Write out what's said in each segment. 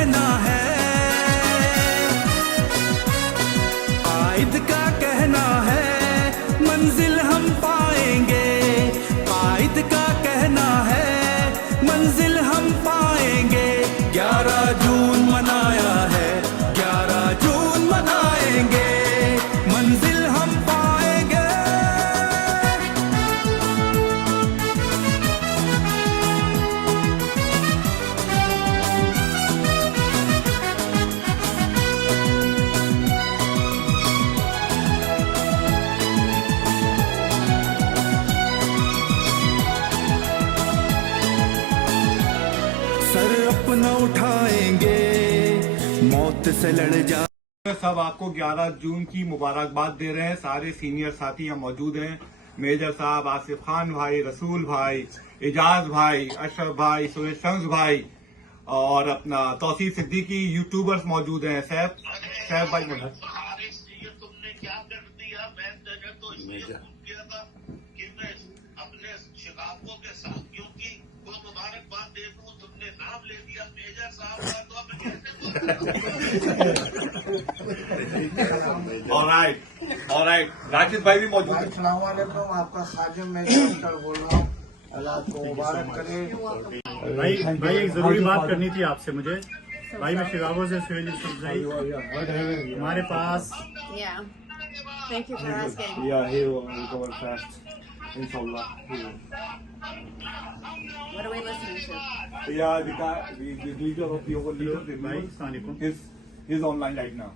कहना है, कायद का कहना है, मंजिल हम पाएंगे। कायद का कहना है, मंजिल हम पाएंगे। 11 जून मनाया है, 11 जून मनाएंगे, मंजिल हम पाएंगे। सर अपना उठाएंगे, मौत से लड़ जा। सब आपको 11 जून की मुबारकबाद दे रहे हैं। सारे सीनियर साथी यहाँ मौजूद हैं। मेजर साहब, आसिफ खान भाई, रसूल भाई, एजाज भाई, अशरफ भाई, सुरेश शम्स भाई और अपना तौसीफ सिद्दीकी, यूट्यूबर्स मौजूद हैं। सैफ भाई मौजूद। तुमने क्या कर दिया? मैं तो इसलिए किया था कि मैं अपने शिकागो के साथियों की को मुबारकबाद दे दूं। तुमने नाम ले दिया मेजर साहब का, तो अब ऑलराइट, राशिद भाई भी मौजूद हैं। अस्सलाम वालेकुम, आपका खादिम मेजर बोल रहा हूँ। अल्लाह आपको मुबारक करे। भाई एक जरूरी बात करनी थी आपसे मुझे। भाई मैं शिकागो से सुहेल यूसुफ भाई, हमारे पास Yeah. Thank you for asking. Yeah, he will recover fast, inshallah. What are we listening to? Yeah, the leader of the over leader, भाई अस्सलाम वालेकुम। he's online right now.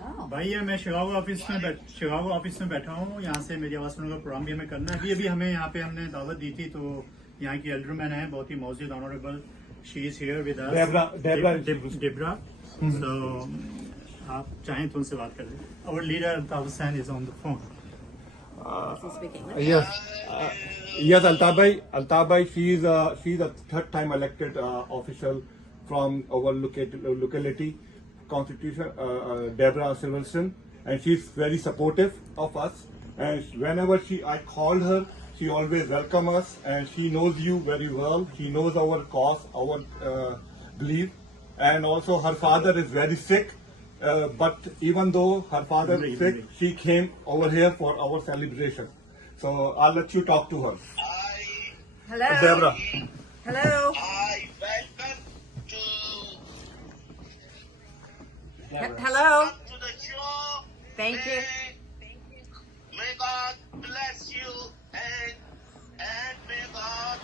Oh. भाई ये मैं शिकागो ऑफिस में बैठा हूँ। यहाँ से मेरी आवाज सुनने का प्रोग्राम भी हमें करना है। अभी हमें यहाँ पे हमने दावत दी थी, तो यहाँ की एल्डरमैन है, बहुत ही मौजूद honourable, she is here with us, Debra. तो आप चाहें तो उनसे बात कर लें। Our leader Altaf Hussain is on the phone. Is he speaking English? Yes, Altaf Bhai, she's a third time elected official from our locality, Constitution, Deborah Silverstone, and she's very supportive of us. And whenever I called her, she always welcome us, and she knows you very well. She knows our cause, our belief, and also her father is very sick. But even though her father is sick, she came over here for our celebration. So I'll let you talk to her. Hello. Deborah. Hello. I welcome Hello. to the show. Thank you. May God bless you and may God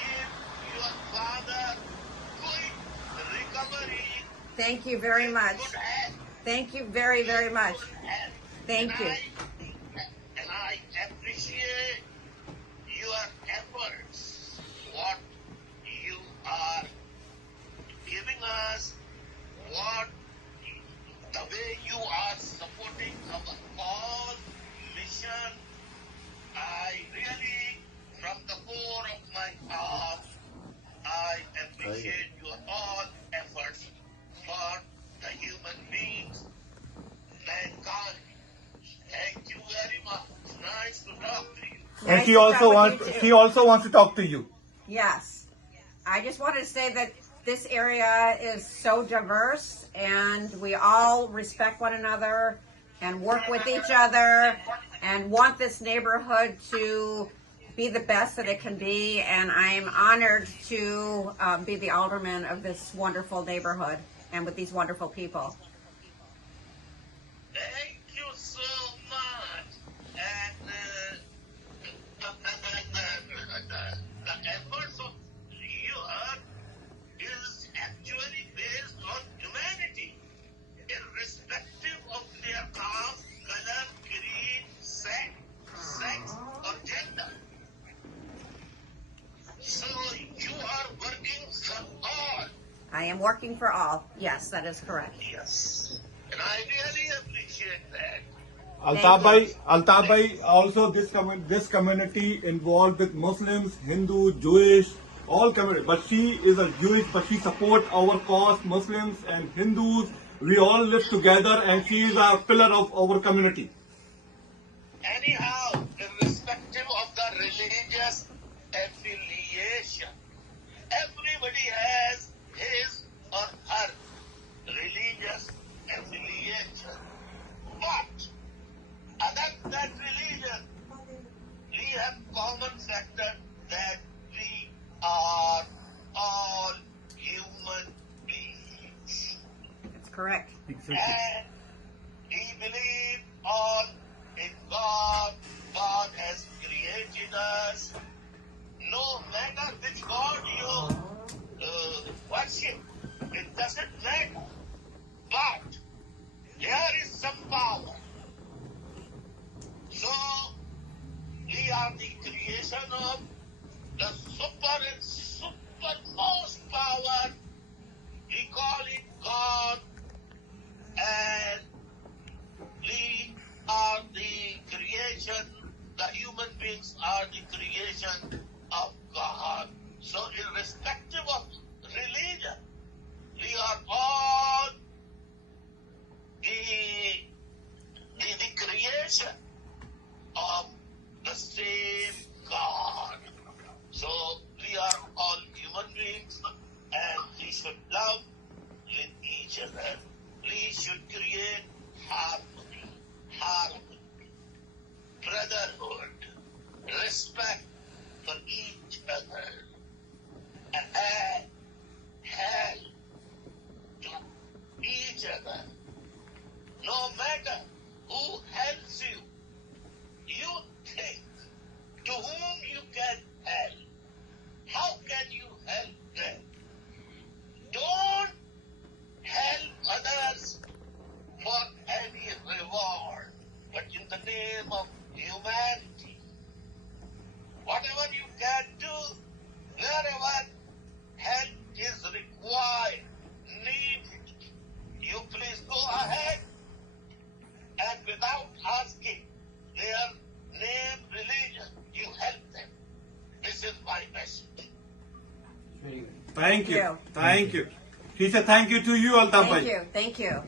give your father quick recovery. Thank you very much. Good health. Thank you very, very much. Good health. Thank you. And I appreciate your efforts, what you are giving us, the way you are supporting our cause, mission. I really, from the core of my heart, I appreciate your all efforts for the human beings, mankind. Thank you very much. Nice to talk to you. And Nice she to also talk wants with you too. she also wants to talk to you. Yes. I just wanted to say that this area is so diverse and we all respect one another and work with each other and want this neighborhood to be the best that it can be. And I am honored to be the alderman of this wonderful neighborhood and with these wonderful people. Thank you so much. And the efforts of you is actually based on humanity, irrespective of their caste, color, creed, sex, or gender. So you are working for all. I am working for all. Yes, that is correct. Yes. And I really appreciate that. Altaf Bhai, also this community involved with Muslims, Hindu, Jewish, all community. But she is a Jewish, but she support our cause, Muslims and Hindus. We all live together, and she is a pillar of our community. Anyhow, irrespective of the religious affiliation, everybody has his or Correct. Exactly. And he believed on in God. God has created us. No matter which God you worship, it doesn't matter. But there is some power. So we are the creation of the super and supermost power. We call it God, and we are the creation. The human beings are the creation of God. So irrespective of religion, we are all the creation of the same God. So we are all human beings, and we should love with each other. We should create harmony, brotherhood, respect for each other, and help to each other. No matter who helps you, you think to whom you can help. How can you help them? Don't help others for any reward, but in the name of humanity. Whatever you can do, wherever help is required, needed, you please go ahead and without asking their name, religion, you help them. This is my message. Thank you. you. Thank you. He said thank you to you, Altaf Thank bhai. you. Thank you.